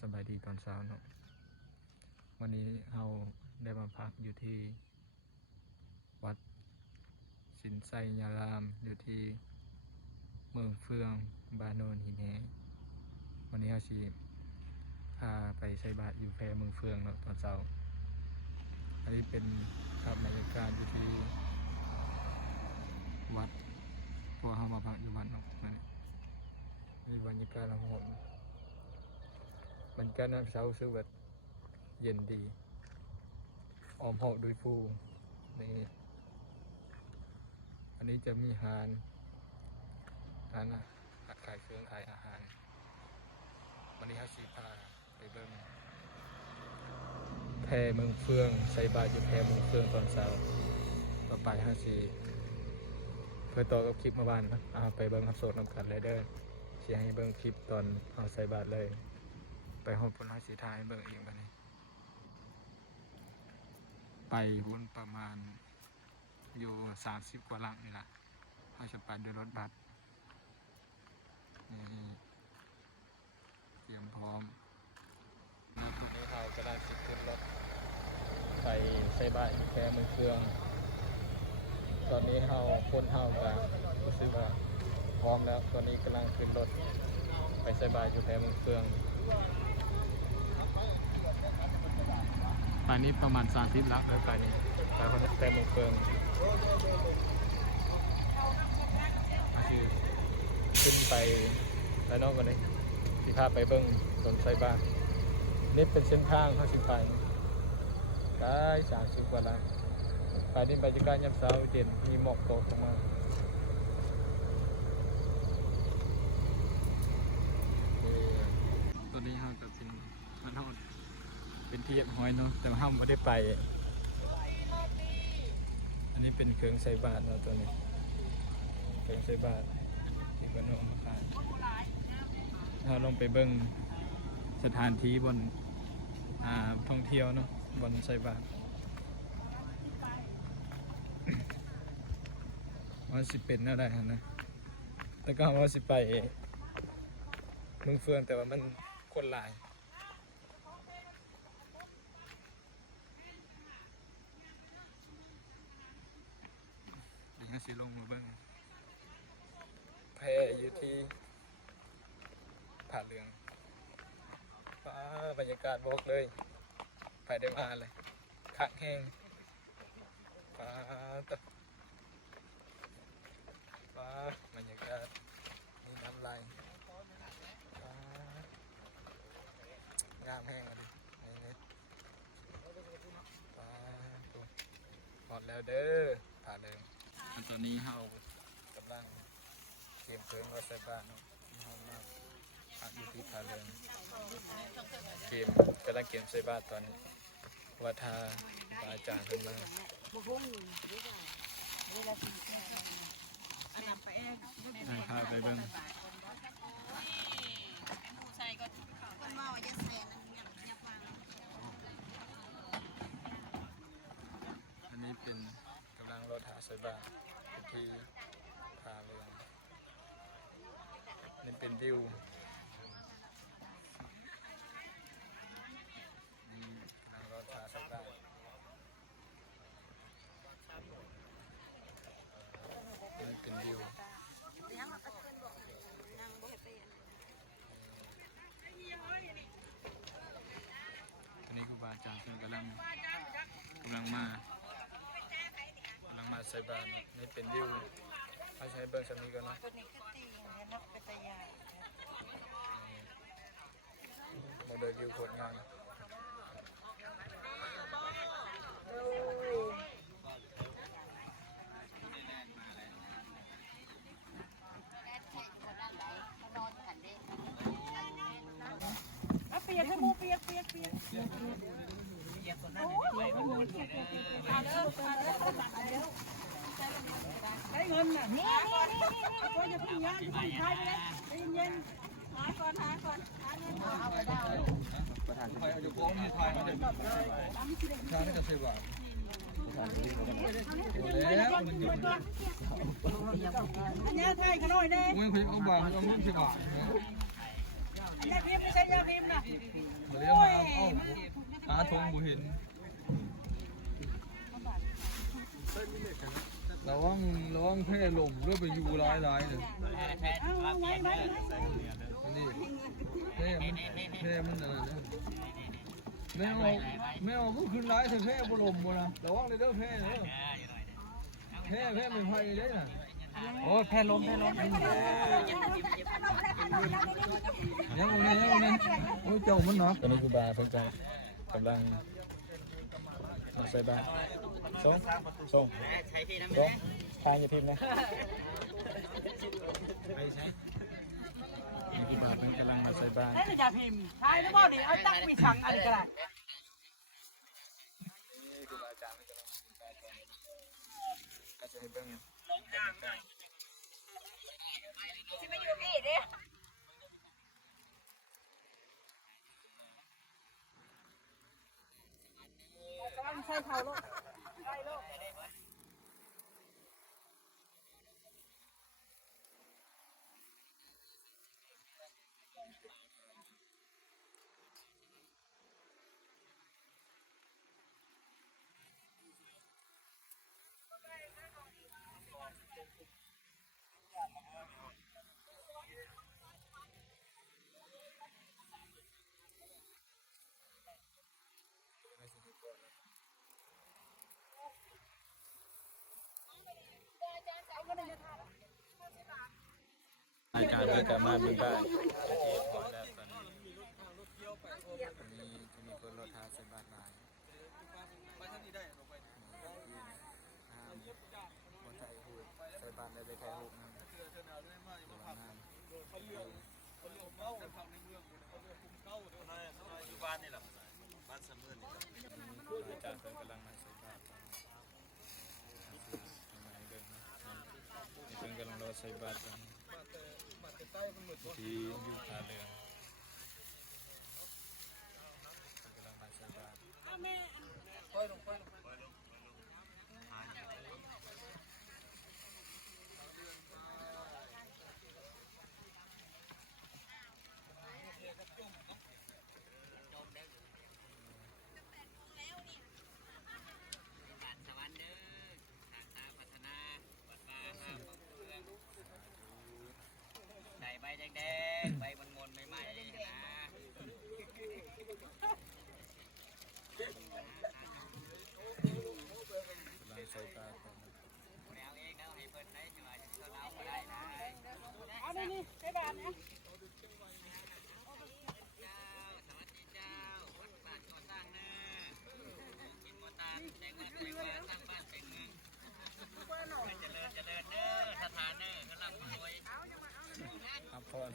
สบายดีตอนเช้าเนาะวันนี้เราได้มาพักอยู่ที่วัดสินไซยารามอยู่ที่เมืองเฟืองบานโนนหินแหวันนี้เราสิพาไปใส่บาตรอยู่แพเมืองเฟืองเนาะตอนเช้าอันนี้เป็นภาพบรรยากาศอยู่ที่วัดพอเรามาพักอยู่วัดเนาะนี่บรรยากาศละมุนบรรยากาศน้ำเช้าซื้อแบบเย็นดีออมหอกด้วยฟูนี่อันนี้จะมีร้านขายเครื่องขายอาหารวันนี้เขาสีพาไปเบิ่งแพเมืองเฟืองใส่บาตรอยู่แพเมืองเฟืองตอนเช้าต่อไปเขาสีเพื่อต่อกับคลิปมาบ้านนะไปเบิ่งขับโซนนำกันเลยเด้อเสียให้เบิ่งคลิปตอนเอาใส่บาตรเลยไปห้องพลให้สีทายเบิ่งเองบัดนี้ไปหุ้นประมาณอยู่30 กว่าหลังนี่แหละเขาจะไปด้วยรถบัสนี่เตรียมพร้อมแล้วทุกนี้เขาก็ได้สิขึ้นรถไปใส่บาตรอยู่แพเมืองเฟืองตอนนี้คนเฮากันรู้สึกว่าพร้อมแล้วตอนนี้กำลังขึ้นรถไปใส่บาตรอยู่แพเมืองเฟืองป่านนี้ประมาณ30แล้วเลยป่านนี้ไปคนแพเมืองเฟืองคือขึ้นไปแล้วนอกกันเลยที่พาไปเบิ้งต้นไทรบ้านนี่เป็นเส้นทางเข้าสิไปได้30 กว่าแล้วไปนี่บรรยากาศยามเช้าเย็นมีหมอกตกลงมาตัวนี้เขาจะเป็นมันเขาเป็นที่เรียบร้อยเนาะแต่ห้ามไม่ได้ไปอันนี้เป็นเครื่องใส่บาตรเนาะตัวนี้เครื่องใส่บาตรที่บ้านนอกมาขายเราลงไปเบิ้งสถานที่บนท่องเที่ยวเนาะบนใส่บาตรว่าสิเป็นอะไรนะแต่ก็ว่าสิไปเมืองเฟืองแต่ว่ามันคนหลายนี่สิลงมาเบิ้งแพอยู่ที่ผาเหลืองบรรยากาศบอกเลยไปได้มาเลยคักแห้งตบรรยากาศมีน้ำลายงามแห้งเลยนี่ตัวหมดแล้วเด้อผาเหลืองตอนนี้เรากำลังเตรียมเครื่องรถไฟฟ้าห้องน้ำอยู่ที่ผาเหลืองกำลังเก็บใส่บาตรตอนวัดทาอาจารย์ขึ้นมาพาไปเบิ้งอันนี้เป็นกำลังรถหาใส่บาตรที่ผาเหลืองนี่เป็นวิวรถหาใส่บาตรนี่เป็นวิวตอนนี้ครูบาอาจารย์กำลังมาใส่บาตรนี่เป็นวิวให้ใช้เบิ้งสักนิดก่อนนะโมเดลวิวโคตรงามเปียกให้มูเปียกโอ้ยได้เงินน่ะนี่ก็อย่าพึ่งย้ายอย่าพึ่งขายไปเลยเย็นหาก่อนหาเงินเอาไปได้ประธานคอยเอาอยู่ก้มมีไทยมาเดินชาติจะเสียบ่แล้วอันนี้ไทยขน่อยเด้ไม่เคยเอาบ่าเอาลูกเสียบ่ได้พิมพ์ไม่ใช่ยาพิมพ์นะ ทรงบ่เห็นระวังแพร่ลมด้วยไปอยู่หลายๆเลยนี่แพร่มันอะไรนะแมวก็ขึ้นร้ายแต่แพร่บ่ลมบ่นะระวังเลยเด้อแพร่เด้อแพร่ไม่ไฟเลยน่ะโอ้แพร่ลมยังบ่นี่โอ้เจ้ามันหนัก ตอนนี้ครูบาเพิ่นจะกำลังมาใส่บ้านส่งทางอย่าพิมพ์นะนี่ครูบาเพิ่นกำลังมาใส่บ้าน ให้จะพิมพ์ใช่หรือเปล่าดิเอาตั้งปีชังอะไรก็ได้ ครูบาอาจารย์เพิ่นกำลังก็จะให้เบิ่ง ที่มาอยู่พี่เด้ กำลังใส่เท้าลูกใส่ลูก อาจารย์เพิ่นก็มาเบิ่งบ้านแล้วตอนนี้จะมีคนรถทางใส่บ้านหลาย ไปทางนี้ได้เราไป บนไทยหูใส่บ้านได้ไทยหูนะ เธอหนาวได้ไหม ตัวงาน เขาเลือกเก้าทำในเมืองเขาเลือกคุมเก้าเท่านั้นอยู่บ้านนี่แหละบ้านเสมือนนี่ อาจารย์เพิ่นกำลังมาใส่บ้านนี่เพิ่นกำลังรอใส่บ้านกันที่อยู่ท่าเรือกำลังมาใส่บ้าน ใส่ใบแดงๆใบมนๆใหม่ๆนะ กำลังใส่บ้านกัน แนวเองนะให้เพิ่นได้จังหวะจะเราก็ได้นะ เอานี่นี่ให้บานนะ เจ้าสวัสดีเจ้าวัดบ้านก่อสร้างนะกินหมดตาแต่งบ้านสร้างบ้านเป็นเมืองเจริญเด้อสถานเด้อก็ร่ำรวย อัพพร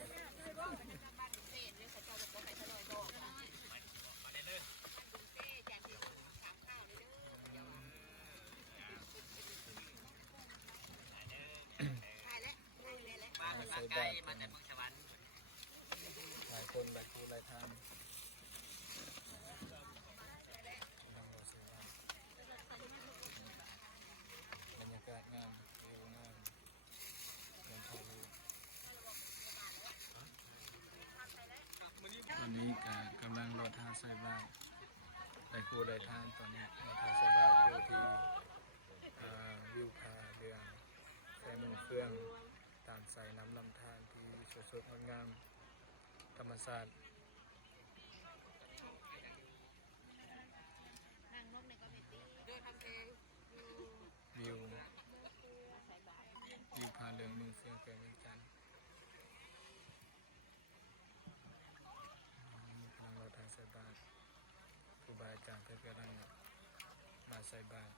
มาจากไกลมาจากเมืองสวรรค์ หลายคนหลายคู่หลายทางกำลังรอใส่บ้านบรรยากาศงามวิวงามเดินทางรูตอนนี้กำลังรอทางใส่บ้านหลายคู่หลายทางตอนนี้รอทางใส่บ้านอยู่ที่วิวพาเรืองแค่มือเครื่องตามสายน้ำลำธารที่สดๆงดงามธรรมชาติวิวพาเรืองมือเฟืองแกงเวียงจันทร์กำลังรอทางใส่บาตรครูบาอาจารย์เพื่อนกำลังมาใส่บาตร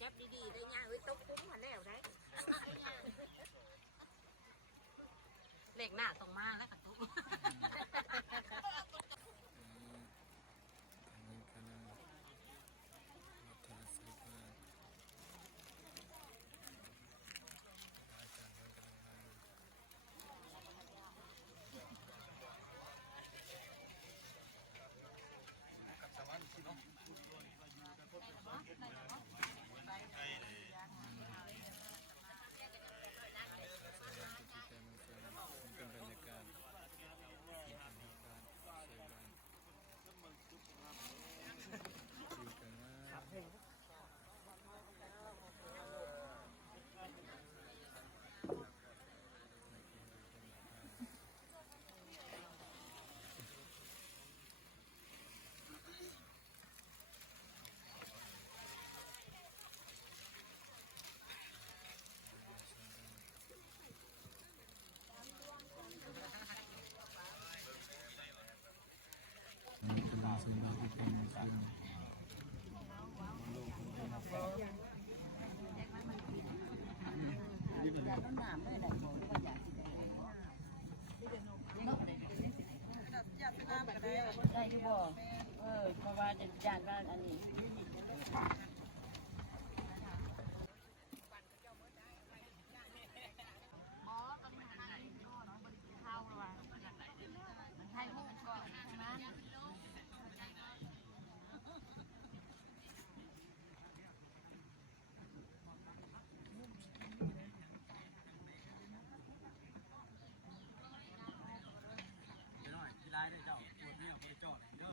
จับดีๆเลยย่าเอ้ยตกคุ้มหันแล้วได้เหล็กหน้าต้องมาแล้วกระตุ้ม อันนี้กำลังรอทางใส่บาตรอาจารย์เพื่อนกำลังมาเป็นบรรยาก ำเลยได้บ่หรือว่าอยากสิได้ได้อยู่บ่เพราะว่าจะจานว่าอันนี้